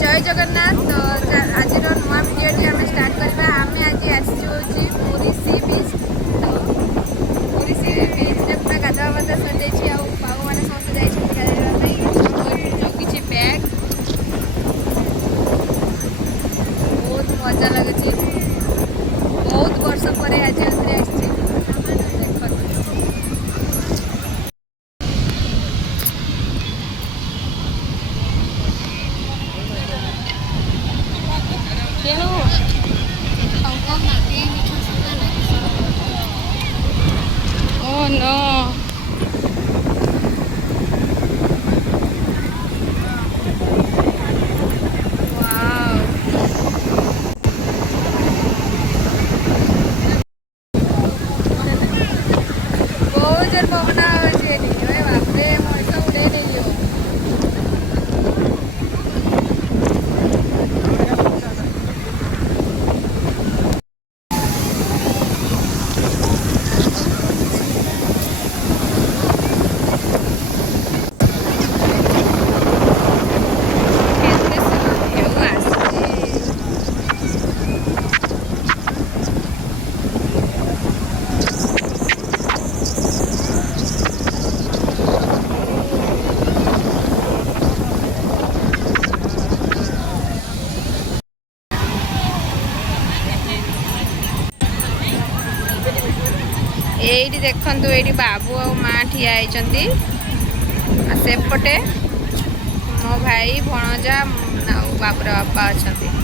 जय जगन्नाथ। तो आज नुआ भिडियोटी आम स्टार्ट करवा। आम आज आसी पुरी सी बीच। तो पुरी सी बीच पूरा गाधुआ पाधुआ सर जाइए बाबू मैंने समस्त जाइए जगिଛି बैग। बहुत मजा लगुच। बहुत वर्ष पर आज आसी Oh no. Wow. बहुत जोर पवन आवे बाप रे मଣିଷ उड़े नहीं। ये देखु ये बाबू आ माँ ठिया होती सेपटे मो भाई भणजा बाबूर बापा अच्छा।